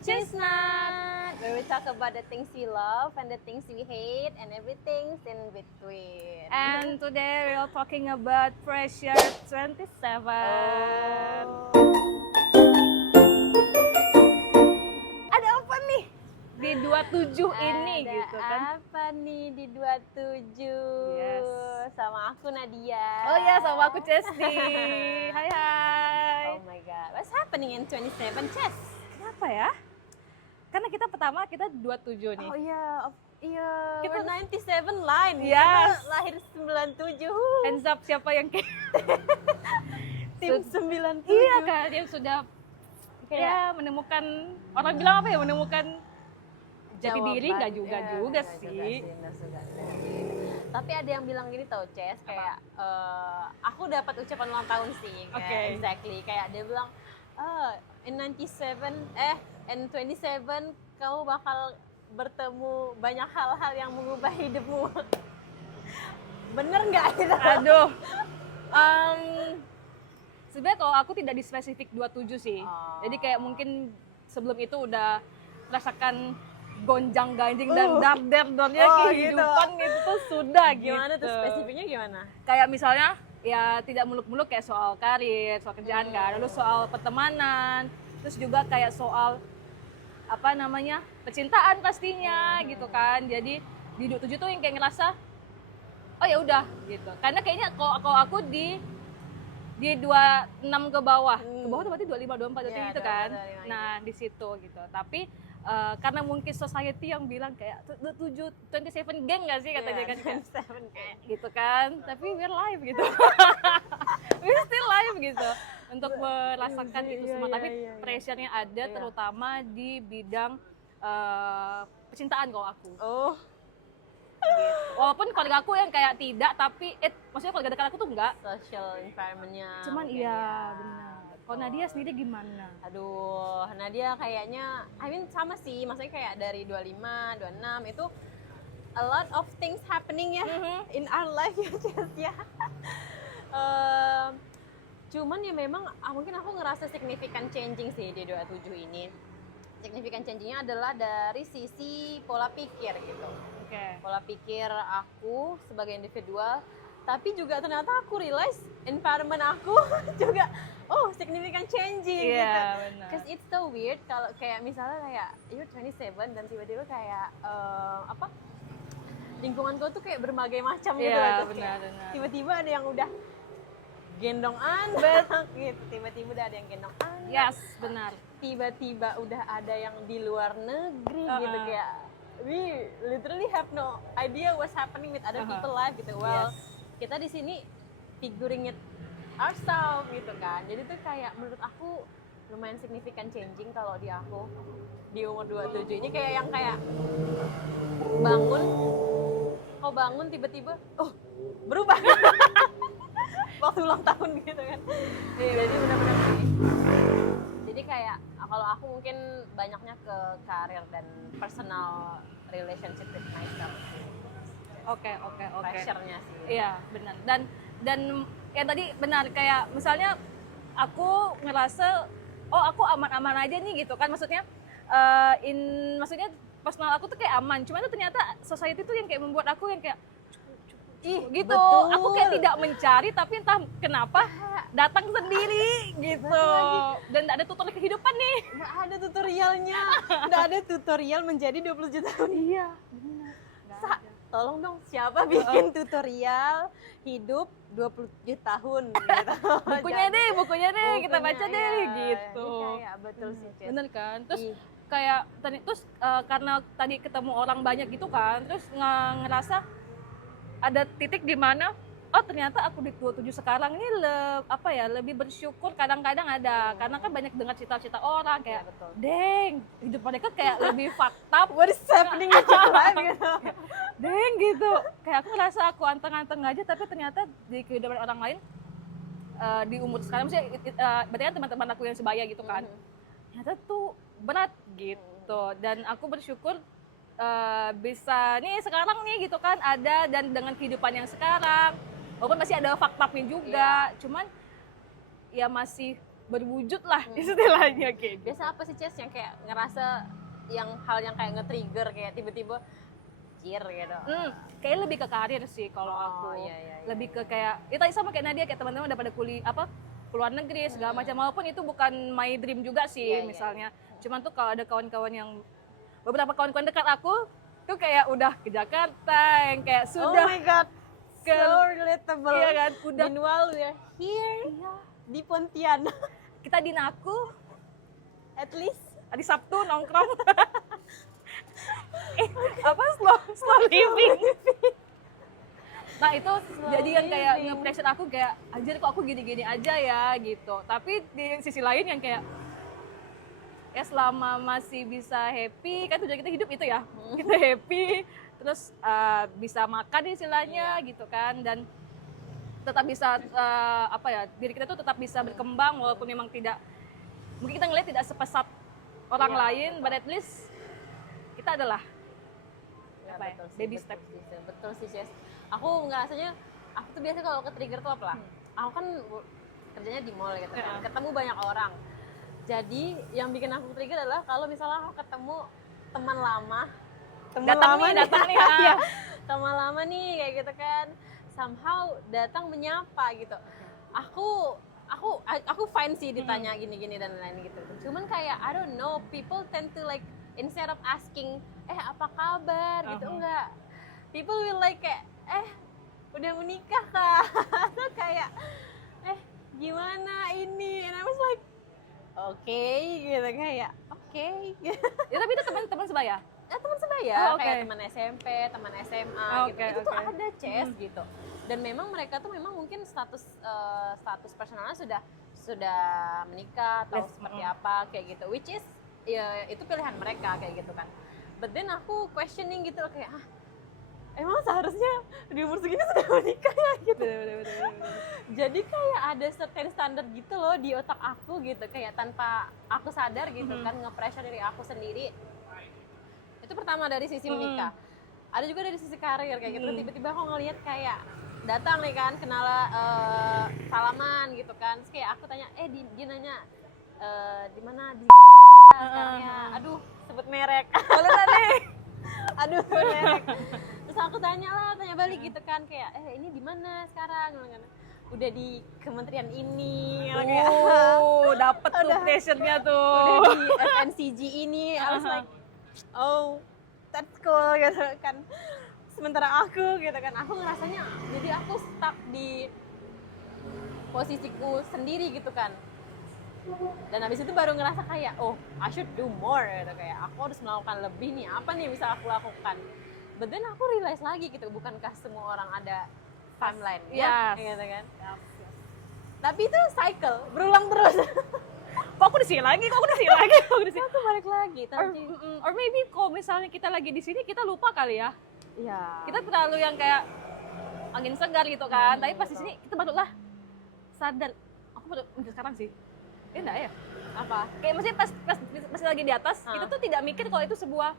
Chestnut, where we talk about the things we love and the things we hate and everything in between. And today we are talking about Pressure 27. Ada apa nih di 27 ini Ada gitu kan? apa nih di 27? Yes. Sama aku Nadia. Oh ya, sama aku Chesty. Hai. Oh my god, what's happening in 27, Ches? Kenapa ya? Karena kita 27 nih. Oh iya, Kita- we're 97 line. Yes. Kita lahir 97. Hands up siapa yang kayak Tim 97. iya kan, yang sudah Kayak ya menemukan, orang bilang apa ya, menemukan jati diri nggak juga Jawaban. juga Nggak sih. benar juga sih. Tapi ada yang bilang gini tau, Ces, kayak aku dapat ucapan ulang tahun sih, kayak Oke. exactly, kayak dia bilang, in 27 kamu bakal bertemu banyak hal-hal yang mengubah hidupmu. Bener nggak gitu? Aduh. Sebenarnya kalau aku tidak di spesifik 27 sih. Oh. Jadi kayak mungkin sebelum itu udah merasakan gonjang-ganjing dan dar-der-dornya Oh, kehidupan itu tuh sudah Gimana gitu. tuh spesifiknya gimana? Kayak misalnya ya tidak muluk-muluk kayak soal karir, soal kerjaan kan, lalu soal pertemanan, terus juga kayak soal apa namanya percintaan pastinya gitu kan. Jadi di 27 tuh yang kayak ngerasa oh ya udah gitu. Karena kayaknya kalau aku di 26 ke bawah tuh berarti 25, 24 Iya, gitu kan. 25. Nah di situ gitu. Tapi karena mungkin society yang bilang kayak 27 gang gak sih katanya kan, kayak 27 kayak. gitu kan, tapi we're live gitu. We're still live gitu untuk merasakan itu semua, tapi pressure-nya ada terutama di bidang percintaan kalau aku. Oh, Gitu. Walaupun keluarga aku yang kayak tidak, tapi maksudnya keluarga dekat aku tuh enggak. social environment-nya. Cuman mungkin iya ya. benar. Kalau Nadia sendiri gimana? Aduh, Nadia kayaknya, sama sih, maksudnya kayak dari 25, 26 itu a lot of things happening ya in our life ya, Jess, ya. Cuman ya memang mungkin aku ngerasa significant changing sih di 27 ini. Significant changingnya adalah dari sisi pola pikir gitu. Oke. Pola pikir aku sebagai individual, tapi juga ternyata aku realize environment aku juga significant changing Iya, gitu. benar. Cause it's so weird kalau kayak misalnya kayak you're 27 dan tiba-tiba kayak lingkungan gue tuh kayak berbagai macam gitu Iya, loh. Terus kayak benar. tiba-tiba ada yang udah gendong anak gitu, tiba-tiba udah ada yang gendong anak. Yes, benar. Tiba-tiba udah ada yang di luar negeri gitu, kayak we literally have no idea what's happening with other people life gitu. Well, kita di sini figuring it ourselves gitu kan. Jadi tuh kayak menurut aku lumayan significant changing kalau di aku di umur 27 ini, kayak yang kayak bangun tiba-tiba berubah. Waktu ulang tahun gitu kan. Jadi benar-benar jadi kayak kalau aku mungkin banyaknya ke karir dan personal relationship with myself sih. Oke. Pressure-nya sih. Iya, benar. Dan yang tadi benar, kayak misalnya aku ngerasa aku aman-aman aja nih gitu kan, maksudnya maksudnya personal aku tuh kayak aman, cuman tuh ternyata society tuh yang kayak membuat aku yang kayak gitu. Betul. Aku kayak tidak mencari, tapi entah kenapa datang sendiri gitu. Dan gak ada tutorial kehidupan nih. Nggak ada tutorialnya. Nggak ada tutorial menjadi 27 tahun. Iya, Tolong dong, siapa bikin tutorial hidup 27 tahun gitu. bukunya deh kita baca Bukunya, deh iya. gitu. Ini kayak betul sih, Ces. Bener kan? Terus Ih. kayak karena tadi ketemu orang banyak gitu kan, terus ngerasa ada titik di mana ternyata aku di 27 sekarang ini lebih bersyukur kadang-kadang ada, karena kan banyak dengar cita-cita orang kayak betul. deng, hidup mereka kayak lebih fucked up. What is happening in your life gitu. Deng gitu, kayak aku ngerasa aku anteng-anteng aja, tapi ternyata di kehidupan orang lain di umur sekarang berarti kan teman-teman aku yang sebaya gitu kan, ternyata tuh berat gitu. Dan aku bersyukur bisa nih sekarang nih gitu kan ada, dan dengan kehidupan yang sekarang walaupun masih ada fakta-fakta juga, cuman ya masih berwujud lah istilahnya kayak gitu. Biasa apa sih Ces yang kayak ngerasa hal yang kayak nge-trigger kayak tiba-tiba jir gitu. Kayak lebih ke karir sih kalau aku. Iya. Lebih ke kayak itu sama kayak Nadia, kayak teman-teman udah pada keluar negeri segala macam, walaupun itu bukan my dream juga sih misalnya. Cuman tuh kalau ada kawan-kawan yang beberapa kawan-kawan dekat aku tuh kayak udah ke Jakarta yang kayak sudah. Oh my god. So relatable. Iya kan, udah. Meanwhile we are here di Pontianak. Kita di Naku, At least hari Sabtu nongkrong. Slow living. Nah itu jadi yang kayak nge-pressure aku kayak anjir kok aku gini-gini aja ya gitu. Tapi di sisi lain yang kayak ya selama masih bisa happy, kan tujuan kita hidup itu ya. Kita happy, terus bisa makan istilahnya gitu kan, dan tetap bisa diri kita tuh tetap bisa berkembang walaupun memang tidak, mungkin kita ngeliat tidak sepesat orang lain, but at least kita adalah baby step. Betul sih Ces. Aku ngerasanya, aku tuh biasa kalau ke trigger tuh apalah, aku kan kerjanya di mall gitu kan, ketemu banyak orang. Jadi yang bikin aku trigger adalah kalau misalnya aku ketemu teman lama Datang nih ya, teman lama nih kayak gitu kan, somehow datang menyapa gitu. Aku fine sih ditanya gini-gini dan lain gitu. Cuman kayak I don't know, people tend to like instead of asking apa kabar gitu, enggak, people will like kayak udah menikah kah atau kayak gimana ini, and I was like okay gitu, kayak okay. Ya tapi itu teman-teman sebaya. Teman sebaya, kayak teman SMP, teman SMA gitu. Itu tuh ada Ces gitu. Dan memang mereka tuh memang mungkin status personalnya sudah menikah atau seperti apa kayak gitu, which is ya itu pilihan mereka kayak gitu kan. But then aku questioning gitu loh, kayak emang seharusnya di umur segini sudah menikah ya gitu. Betul. Jadi kayak ada certain standar gitu loh di otak aku gitu, kayak tanpa aku sadar gitu kan, nge-pressure diri aku sendiri. Itu pertama dari sisi menikah. Ada juga dari sisi karir kayak gitu. Tiba-tiba aku ngeliat kayak datang nih kan, salaman gitu kan. Terus kayak aku tanya, dia nanya di mana di sekarangnya. Aduh, sebut merek. Boleh nggak nih? Aduh, sebut merek. Terus aku tanya balik gitu kan, kayak ini di mana sekarang? Udah di kementerian ini. Dapet tuh pressure-nya tuh. Udah di FNCG ini. I was like, oh, that's cool gitu kan. Sementara aku gitu kan, aku ngerasanya jadi aku stuck di posisiku sendiri gitu kan. Dan habis itu baru ngerasa kayak, oh, I should do more gitu, kayak aku harus melakukan lebih nih, apa nih yang bisa aku lakukan. But then aku realize lagi gitu, bukankah semua orang ada timeline ya, gitu kan. Tapi itu cycle, berulang terus. Kok aku di sini lagi? Aku balik lagi. Or maybe kalau misalnya kita lagi di sini kita lupa kali ya. Iya. Kita terlalu yang kayak angin segar gitu kan. Tapi pas di sini kita barulah sadar. Aku baru sekarang sih. Enggak ya? Apa? Kayak maksudnya pas lagi di atas, kita tuh tidak mikir kalau itu sebuah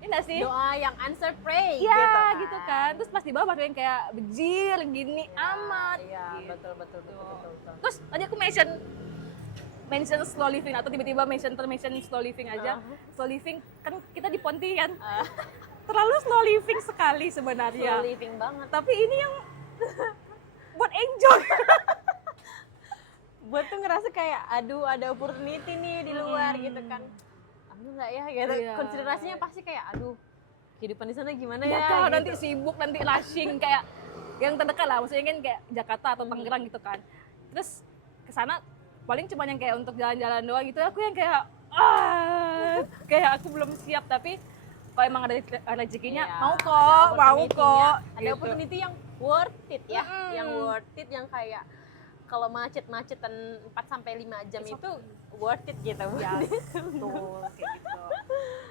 enggak sih? Doa yang answer pray gitu kan. Terus pas di bawah baru yang kayak bejir gini amat. Iya, gitu. betul. Terus tadi aku mention slow living atau tiba-tiba mention slow living aja. Slow living kan kita di Ponti kan. Terlalu slow living sekali sebenarnya. Slow living banget. Tapi ini yang buat enjoy. Buat tuh ngerasa kayak aduh ada opportunity nih di luar gitu kan. Aduh enggak ya gitu. Iya. Konsiderasinya pasti kayak aduh kehidupan di sana gimana Ya ya kak, gitu. nanti sibuk, nanti rushing kayak yang terdekat lah, maksudnya kan kayak Jakarta atau Tangerang gitu kan. Terus kesana paling cuma yang kayak untuk jalan-jalan doang gitu. Aku yang kayak kayak aku belum siap, tapi kalau emang ada rezekinya mau kok. Ada gitu. opportunity yang worth it ya, yang kayak kalau macet-macetan 4-5 jam itu worth it gitu. Ya, betul kayak gitu.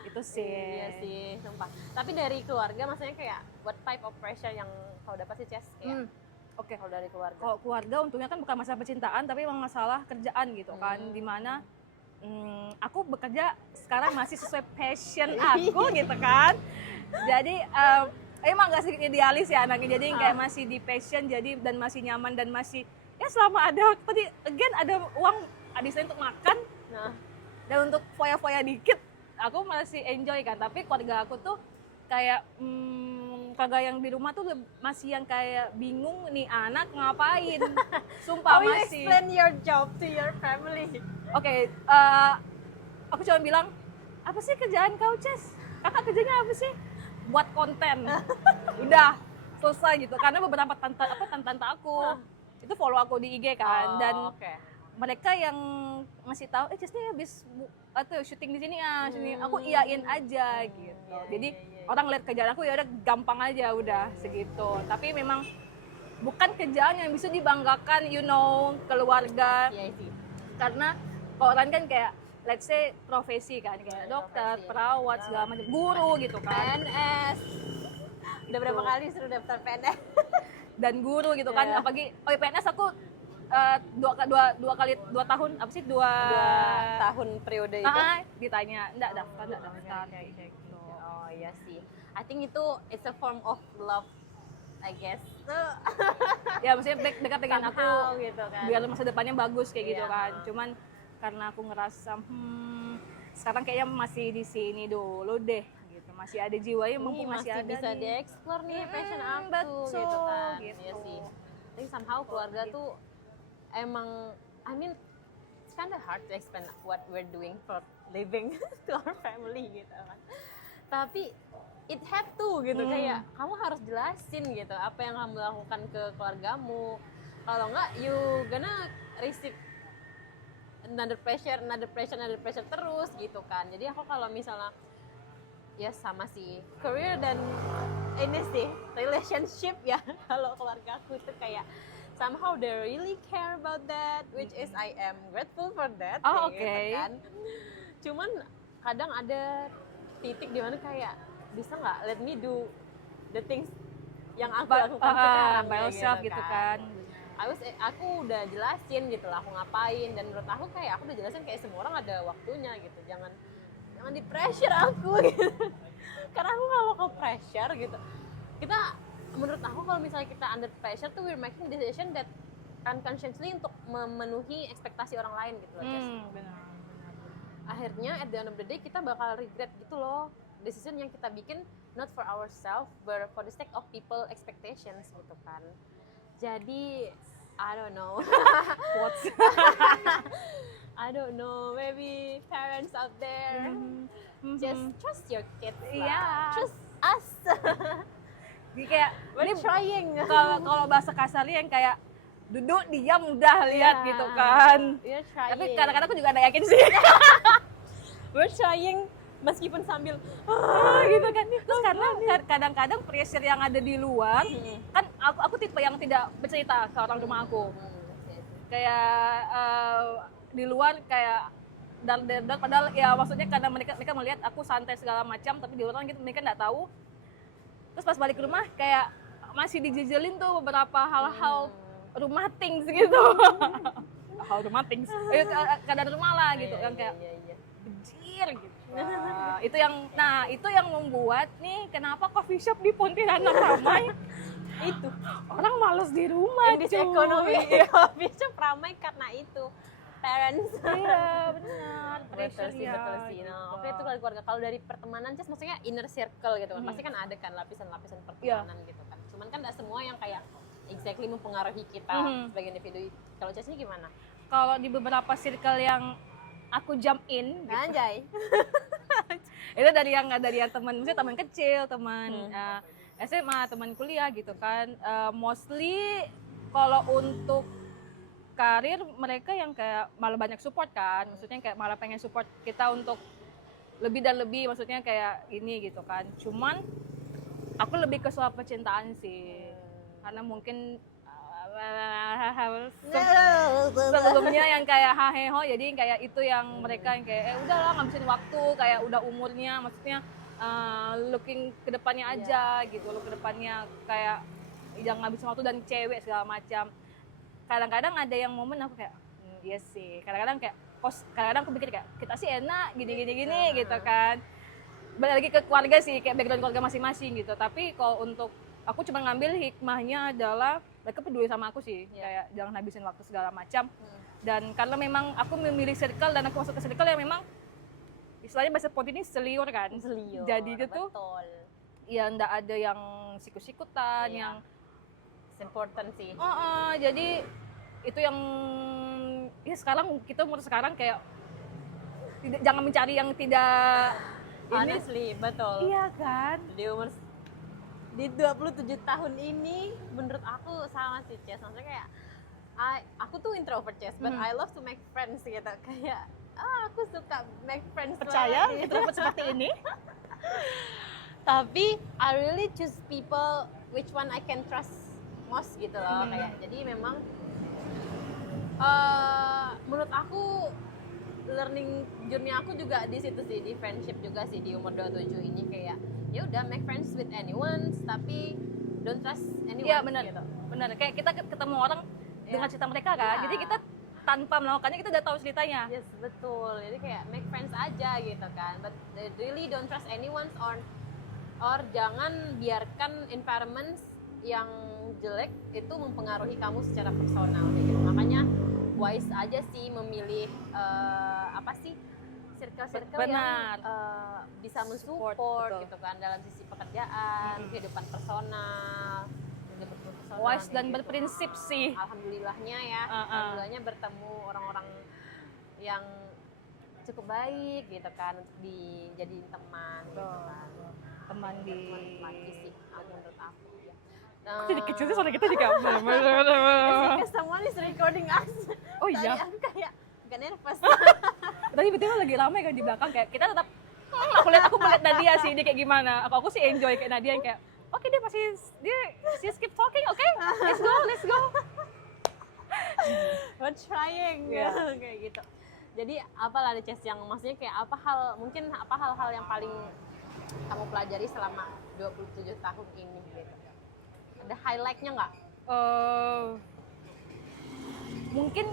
Itu sih. Iya sih, sumpah. Tapi dari keluarga maksudnya kayak what type of pressure yang kau dapat sih, Ces? Kayak Oke. kalau dari keluarga. Kalau keluarga untungnya kan bukan masalah percintaan, tapi memang masalah kerjaan gitu kan, dimana aku bekerja sekarang masih sesuai passion aku gitu kan. Jadi emang gak sedikit idealis ya anaknya, jadi kayak masih di passion, jadi dan masih nyaman dan masih ya selama ada tadi again ada uang adisnya untuk makan Nah, dan untuk foya-foya dikit aku masih enjoy kan. Tapi keluarga aku tuh kayak keluarga yang di rumah tuh masih yang kayak bingung nih anak ngapain. Sumpah how you masih. explain your job to your family? Oke, aku cuma bilang, apa sih kerjaan kau, Ces? Kakak kerjanya apa sih? Buat konten. Udah, selesai gitu. Karena beberapa tante aku itu follow aku di IG kan, dan oke. mereka yang ngasih tahu, Ces nih habis atau syuting di sini ya, sini. Aku iyain aja gitu. Jadi orang lihat kerjaan aku ya udah gampang aja udah segitu. Tapi memang bukan kerjaan yang bisa dibanggakan, keluarga. Iya sih. Karena kalau orang kan kayak let's say profesi kan, kayak dokter, perawat, segala macam, guru gitu kan, PNS. Udah berapa kali suruh daftar PNS? dan guru gitu kan. Iya. Apalagi PNS aku dua tahun apa sih 2 tahun periode itu. ditanya enggak daftar kayak gitu. Oh iya sih. I think itu it's a form of love, I guess. Ya maksudnya mereka pengen aku Somehow gitu kan. biar masa depannya bagus kayak gitu Iya. kan. Cuman karena aku ngerasa sekarang kayaknya masih di sini dulu deh gitu. Masih ada jiwanya, Ini mumpung masih ada bisa nih. dieksplor nih passion aku betul, gitu kan. gitu. Iya sih. I think somehow keluarga tuh emang, I mean, it's kind of hard to explain what we're doing for living to our family gitu kan. Tapi it have to gitu, kayak kamu harus jelasin gitu apa yang kamu lakukan ke keluargamu. Kalau enggak, you gonna receive another pressure terus gitu kan. Jadi aku kalau misalnya ya sama sih career dan ini sih relationship ya, kalau keluarga aku itu kayak somehow they really care about that, which is I am grateful for that. Oh, kayak gitu okay. kan. Cuman kadang ada titik di mana kayak bisa nggak let me do the things yang aku lakukan sekarang by kayak yourself gitu kan. Aku udah jelasin gitu lah aku ngapain, dan menurut aku kayak aku udah jelasin kayak semua orang ada waktunya gitu, jangan di pressure aku gitu. Karena aku nggak mau ke pressure gitu. Kita, menurut aku kalau misalnya kita under pressure tuh we're making decision that unconsciously untuk memenuhi ekspektasi orang lain gitu loh. Benar. Akhirnya at the end of the day kita bakal regret gitu loh decision yang kita bikin, not for ourselves but for the sake of people expectations gitu kan. Jadi I don't know. I don't know, maybe parents out there just trust your kids lah. Iya. Trust us. Jadi kayak We're trying. kalau bahasa kasarnya yang kayak duduk diam udah lihat Yeah. gitu kan. We're trying. Tapi kadang-kadang aku juga ada yakin sih. we're trying meskipun sambil gitu kan. Terus karena kadang-kadang pressure yang ada di luar, kan aku tipe yang tidak bercerita ke orang rumah aku. Kayak di luar kayak dar padahal ya maksudnya karena mereka melihat aku santai segala macam, tapi di luar gitu mereka nggak tahu. Terus pas balik ke rumah kayak masih dijejelin tuh beberapa hal-hal rumah things gitu. Hal rumah things. Keadaan rumah lah gitu yang kayak bejir gitu. Itu yang membuat nih kenapa coffee shop di Pontianak ramai. itu Orang malas di rumah. in this economy coffee shop ramai karena itu parents. Iya benar. betul sih. Gitu. Nah, oke itu kali keluarga. Kalau dari pertemanan sih maksudnya inner circle gitu kan. Pasti kan ada kan lapisan-lapisan pertemanan gitu kan. Cuman kan enggak semua yang kayak exactly mempengaruhi kita sebagai individu. Kalau Cesnya gimana? Kalau di beberapa circle yang aku jump in gitu. Anjay. Itu dari yang teman, misalnya teman kecil, teman SMA, teman kuliah gitu kan. Mostly kalau untuk karir mereka yang kayak malah banyak support kan, maksudnya kayak malah pengen support kita untuk lebih dan lebih, maksudnya kayak ini gitu kan. Cuman aku lebih ke soal percintaan sih, karena mungkin sebelumnya yang kayak haheho, jadi kayak itu yang mereka yang kayak udahlah ngabisin waktu, kayak udah umurnya, maksudnya looking ke depannya aja gitu, look ke depannya kayak jangan ngabisin waktu dan cewek segala macam. Kadang-kadang ada yang momen aku kayak iya sih, kadang-kadang kayak kadang-kadang aku pikir kayak kita sih enak gini gitu kan. Balik lagi ke keluarga sih, kayak background keluarga masing-masing gitu. Tapi kalau untuk aku cuma ngambil hikmahnya adalah mereka peduli sama aku sih, kayak jangan habisin waktu segala macam. Dan karena memang aku memilih circle dan aku masuk ke circle yang memang istilahnya bahasa Ponti ini seliur kan. Seliur, Jadi itu tuh betul. ya ndak ada yang sikut-sikutan, yang It's important sih. jadi itu yang ya sekarang kita umur sekarang kayak jangan mencari yang tidak Honestly, betul. Iya kan? Di 27 tahun ini menurut aku sama sih Ces, maksudnya kayak aku tuh introvert Ces, but I love to make friends gitu, kayak aku suka make friends. Percaya banget, gitu. introvert seperti ini? Tapi I really choose people which one I can trust most gitu loh, kayak jadi memang menurut aku learning journey aku juga di situ sih, di friendship juga sih di umur 27 ini, kayak ya udah make friends with anyone tapi don't trust anyone. Iya benar, gitu. benar. Kayak kita ketemu orang dengan cerita mereka kan, jadi kita tanpa melakukannya kita udah tahu ceritanya. Yes, betul. Jadi kayak make friends aja gitu kan, but really don't trust anyone or jangan biarkan environments yang jelek itu mempengaruhi kamu secara personal gitu. Makanya wise aja sih memilih circle-circle yang bisa mensupport gitu kan dalam sisi pekerjaan, kehidupan personal, Wise dan gitu. berprinsip sih. Alhamdulillahnya ya, alhamdulillahnya bertemu orang-orang yang cukup baik gitu kan untuk dijadiin teman gitu kan. Teman fisik menurut aku ya. Jadi kecil sih suara kita juga. Because someone is recording us. Oh iya. Tadi aku kayak agak nervous. Tadi betul lagi ramai kan di belakang, kayak kita tetap aku melihat Nadia sih, dia kayak gimana. Aku sih enjoy kayak Nadia yang kayak oke, dia just keep talking, oke? Let's go. We're trying kayak gitu. Jadi apalah ada Ces yang maksudnya kayak apa hal-hal yang paling kamu pelajari selama 27 tahun ini gitu. Ada highlight-nya nggak? Mungkin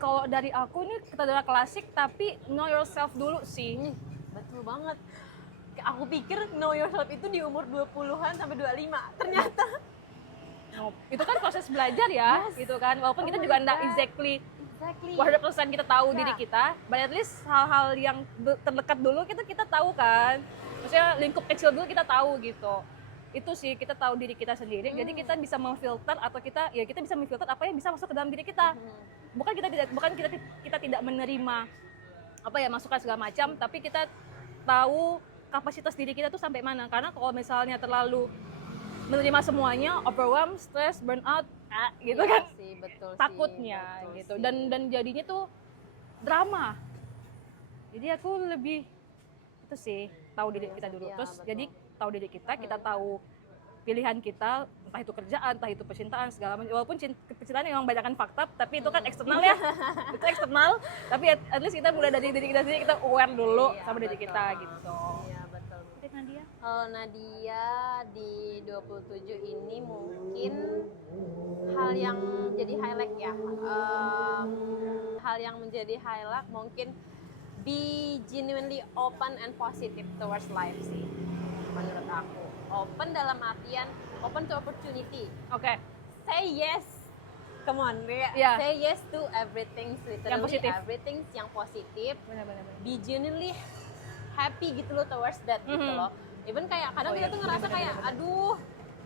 kalau dari aku ini kita adalah klasik, tapi know yourself dulu sih. Betul banget. Aku pikir know yourself itu di umur 20-an sampai 25. Ternyata itu kan proses belajar ya, gitu kan. Walaupun kita juga enggak exactly 100% kita tahu diri kita, but at least hal-hal yang terdekat dulu kita tahu kan. Maksudnya lingkup kecil dulu kita tahu gitu. Itu sih, kita tahu diri kita sendiri. Jadi kita bisa memfilter atau kita bisa memfilter apa yang bisa masuk ke dalam diri kita. Bukan kita tidak menerima masukan segala macam, tapi kita tahu kapasitas diri kita tuh sampai mana. Karena kalau misalnya terlalu menerima semuanya, overwhelm, stress, burnout, gitu kan. Sih, betul takutnya betul gitu. Sih. Dan jadinya tuh drama. Jadi aku lebih itu sih, tahu diri kita dulu. Terus betul. Jadi tahu diri kita tahu pilihan kita, entah itu kerjaan, entah itu percintaan, segala macam. Walaupun percintaan memang banyakkan fakta, tapi itu kan eksternal ya. Itu eksternal, tapi at least kita mulai dari diri kita sendiri, kita aware dulu sama diri kita gitu. Iya, betul. Oke, Nadia. Kalau Nadia di 27 ini mungkin hal yang jadi highlight ya. Hal yang menjadi highlight mungkin be genuinely open and positive towards life sih. Menurut aku open dalam artian open to opportunity. Oke. Say yes, come on, say yes to everything, literally everything yang positif. Benar. Be genuinely happy gitu loh towards that gitu loh. Even kayak kadang kita tuh ngerasa kayak aduh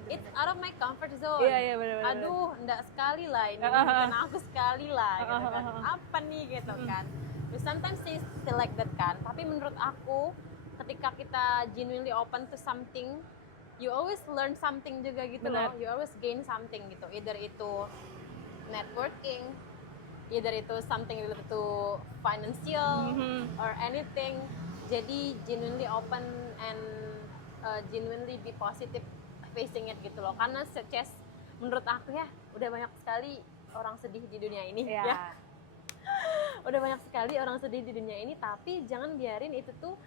it's out of my comfort zone. Iya, benar. Aduh, enggak sekali lah ini bukan aku sekali lah gitu kan. Apa nih gitu kan. We sometimes feel like that kan. Tapi menurut aku ketika kita genuinely open to something, you always learn something juga gitu loh. You always gain something gitu. Either itu networking, either itu something related to financial or anything. Jadi genuinely open and genuinely be positive facing it gitu loh. Karena menurut aku ya udah banyak sekali orang sedih di dunia ini ya. Udah banyak sekali orang sedih di dunia ini, tapi jangan biarin itu tuh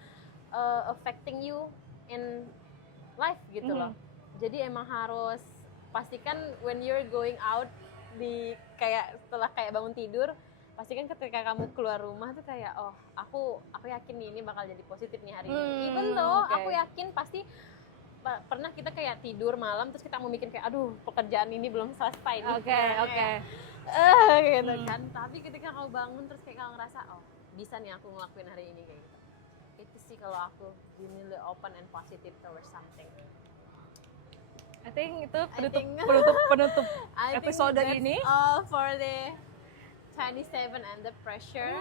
affecting you in life gitu loh. Jadi emang harus pastikan when you're going out setelah bangun tidur, pastikan ketika kamu keluar rumah tuh kayak aku yakin nih ini bakal jadi positif nih hari ini. Even though aku yakin pasti pernah kita kayak tidur malam terus kita mau mikir kayak aduh pekerjaan ini belum selesai nih. Oke. Gitu kan. Tapi ketika kau bangun terus kayak kau ngerasa oh bisa nih aku ngelakuin hari ini kayak gitu. Itu sih kalau aku really open and positive towards something. I think itu think- penutup I episode think that's ini. all for the 27 and the pressure,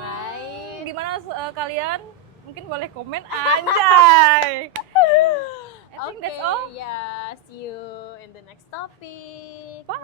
right? Gimana kalian? Mungkin boleh komen anjay. I think that's all. Yeah, see you in the next topic. Bye.